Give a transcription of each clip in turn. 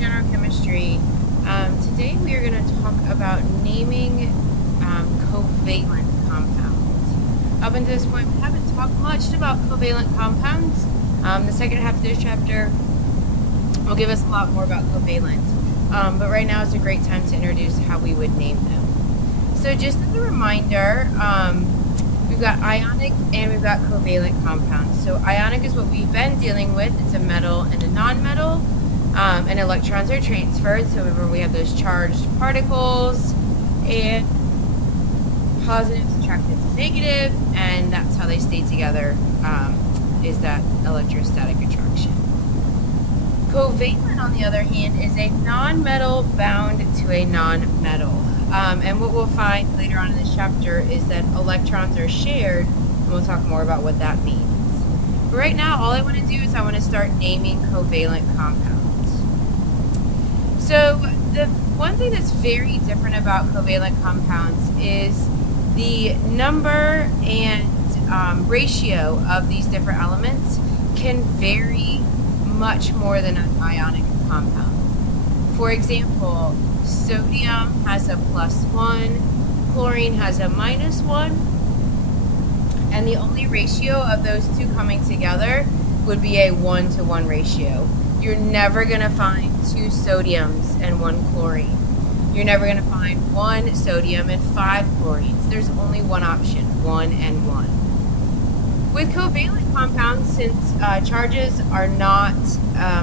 General Chemistry. Today we are going to talk about naming covalent compounds. Up until this point, we haven't talked much about covalent compounds. The second half of this chapter will give us a lot more about covalent. But right now is a great time to introduce how we would name them. So just as a reminder, we've got ionic and we've got covalent compounds. So ionic is what we've been dealing with. It's a metal and a non-metal. And electrons are transferred. So remember, we have those charged particles and positives attracted to negative, and that's how they stay together, is that electrostatic attraction. Covalent, on the other hand, is a non-metal bound to a non-metal. And what we'll find later on in this chapter is that electrons are shared, and we'll talk more about what that means. But right now, all I want to do is I want to start naming covalent compounds. So the one thing that's very different about covalent compounds is the number and ratio of these different elements can vary much more than an ionic compound. For example, sodium has a +1, chlorine has a -1, and the only ratio of those two coming together would be a 1-to-1 ratio. You're never going to find 2 sodiums and 1 chlorine. You're never going to find 1 sodium and 5 chlorines. There's only one option, 1 and 1. With covalent compounds, since charges are not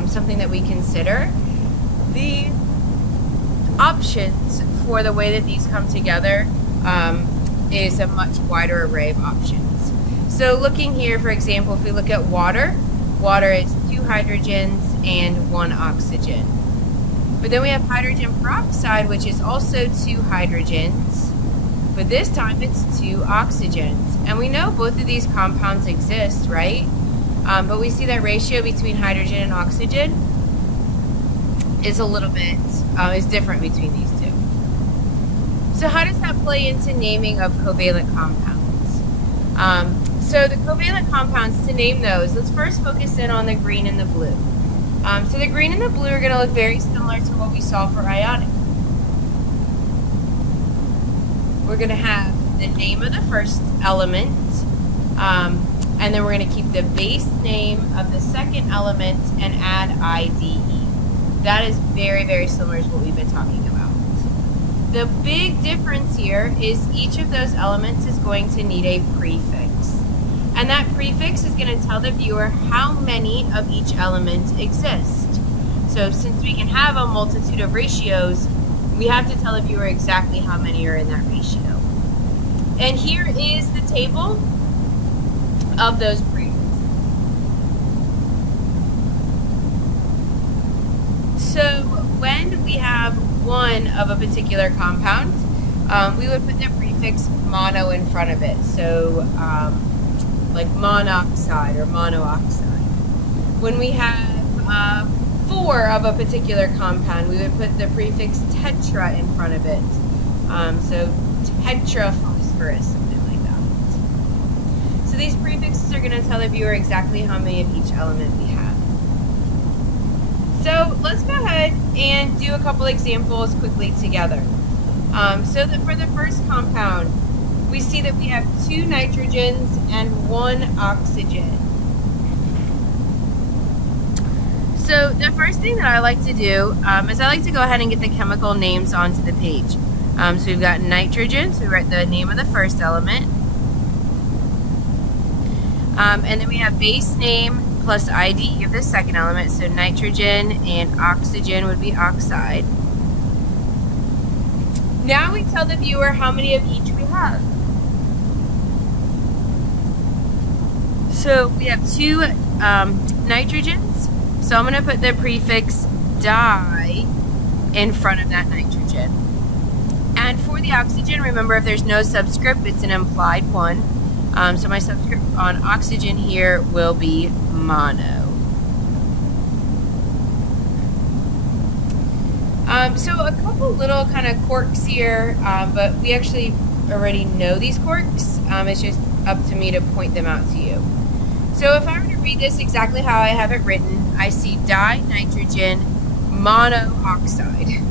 something that we consider, the options for the way that these come together is a much wider array of options. So looking here, for example, if we look at water, water is 2 hydrogens and 1 oxygen. But then we have hydrogen peroxide, which is also 2 hydrogens, but this time it's 2 oxygens. And we know both of these compounds exist, right? But we see that ratio between hydrogen and oxygen is a little bit, is different between these two. So how does that play into naming of covalent compounds? So the covalent compounds, to name those, let's first focus in on the green and the blue. So the green and the blue are going to look very similar to what we saw for ionic. We're going to have the name of the first element, and then we're going to keep the base name of the second element and add IDE. That is very, very similar to what we've been talking about. The big difference here is each of those elements is going to need a prefix. And that prefix is going to tell the viewer how many of each element exist. So since we can have a multitude of ratios, we have to tell the viewer exactly how many are in that ratio. And here is the table of those prefixes. So when we have one of a particular compound, we would put the prefix mono in front of it. So like monoxide or monooxide. When we have 4 of a particular compound, we would put the prefix tetra in front of it. So tetraphosphorus, something like that. So these prefixes are going to tell the viewer exactly how many of each element we have. So let's go ahead and do a couple examples quickly together. For the first compound, we see that we have 2 nitrogens and 1 oxygen. So the first thing that I like to do is I like to go ahead and get the chemical names onto the page. So we've got nitrogen, so we write the name of the first element. And then we have base name plus IDE of the second element, so nitrogen and oxygen would be oxide. Now we tell the viewer how many of each we have. So we have 2 nitrogens, so I'm going to put the prefix di in front of that nitrogen. And for the oxygen, remember, if there's no subscript, it's an implied one. So my subscript on oxygen here will be mono. So a couple little kind of quirks here, but we actually already know these quirks. It's just up to me to point them out to you. So if I were to read this exactly how I have it written, I see dinitrogen Monoxide.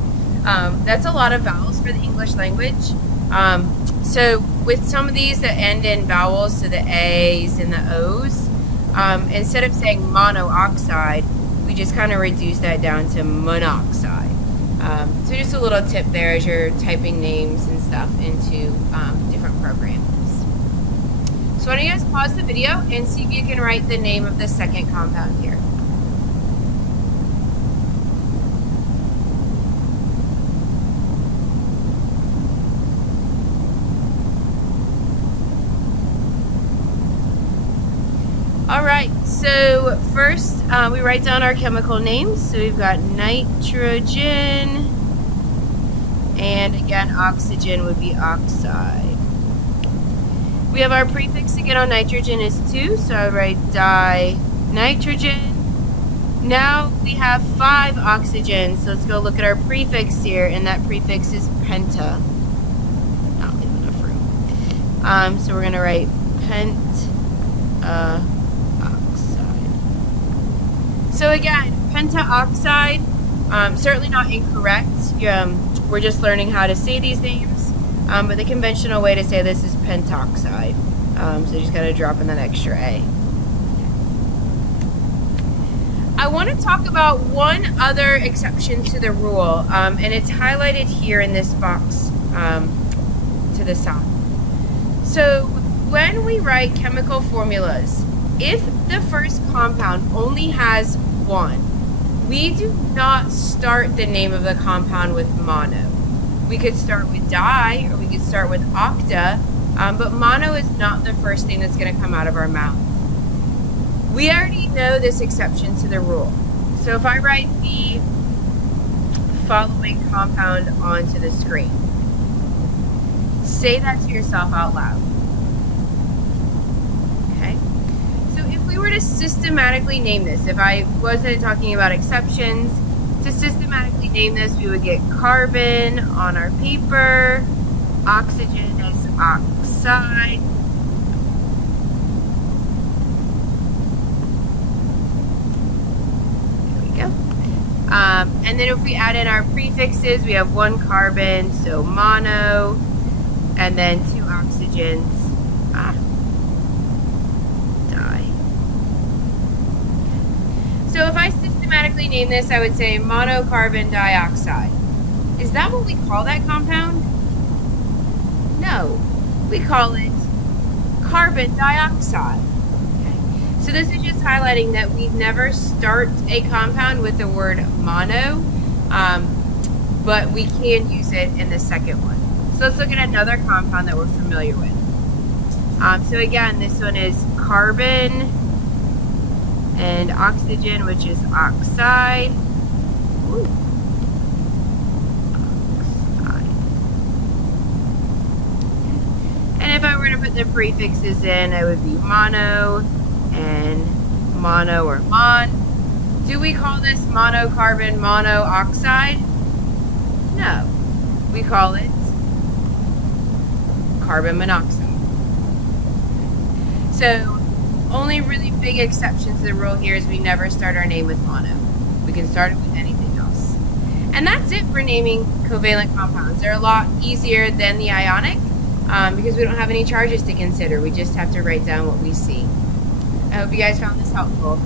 That's a lot of vowels for the English language. So with some of these that end in vowels, so the A's and the O's, instead of saying monoxide, we just kind of reduce that down to monoxide. So just a little tip there as you're typing names and stuff into different programs. So why don't you guys pause the video and see if you can write the name of the second compound here. Alright, so first we write down our chemical names. So we've got nitrogen, and again oxygen would be oxide. We have our prefix again on nitrogen is 2, so I write dinitrogen. Now we have 5 oxygens, so let's go look at our prefix here, and that prefix is penta. Not leaving enough room. So we're going to write pentaoxide. So again, pentaoxide, certainly not incorrect. We're just learning how to say these names, but the conventional way to say this is pentoxide. So just gotta drop in that extra A. I want to talk about one other exception to the rule, and it's highlighted here in this box to the side. So when we write chemical formulas, if the first compound only has 1, we do not start the name of the compound with mono. We could start with di, or we could start with octa, but mono is not the first thing that's going to come out of our mouth. We already know this exception to the rule. So if I write the following compound onto the screen, say that to yourself out loud. Okay? So if we were to systematically name this, if I wasn't talking about exceptions, to systematically name this, we would get carbon on our paper, oxygen is oxide, there we go. And then if we add in our prefixes, we have 1 carbon, so mono, and then 2 oxygens, di. So if I systematically name this, I would say monocarbon dioxide. Is that what we call that compound? No, we call it carbon dioxide. Okay. So this is just highlighting that we never start a compound with the word mono, but we can use it in the second one. So let's look at another compound that we're familiar with. So again, this one is carbon and oxygen, which is oxide. Ooh. Oxide. And if I were to put the prefixes in, it would be mono and mono or mon. Do we call this monocarbon monoxide? No. We call it carbon monoxide. So only really big exception to the rule here is we never start our name with mono. We can start it with anything else. And that's it for naming covalent compounds. They're a lot easier than the ionic because we don't have any charges to consider. We just have to write down what we see. I hope you guys found this helpful.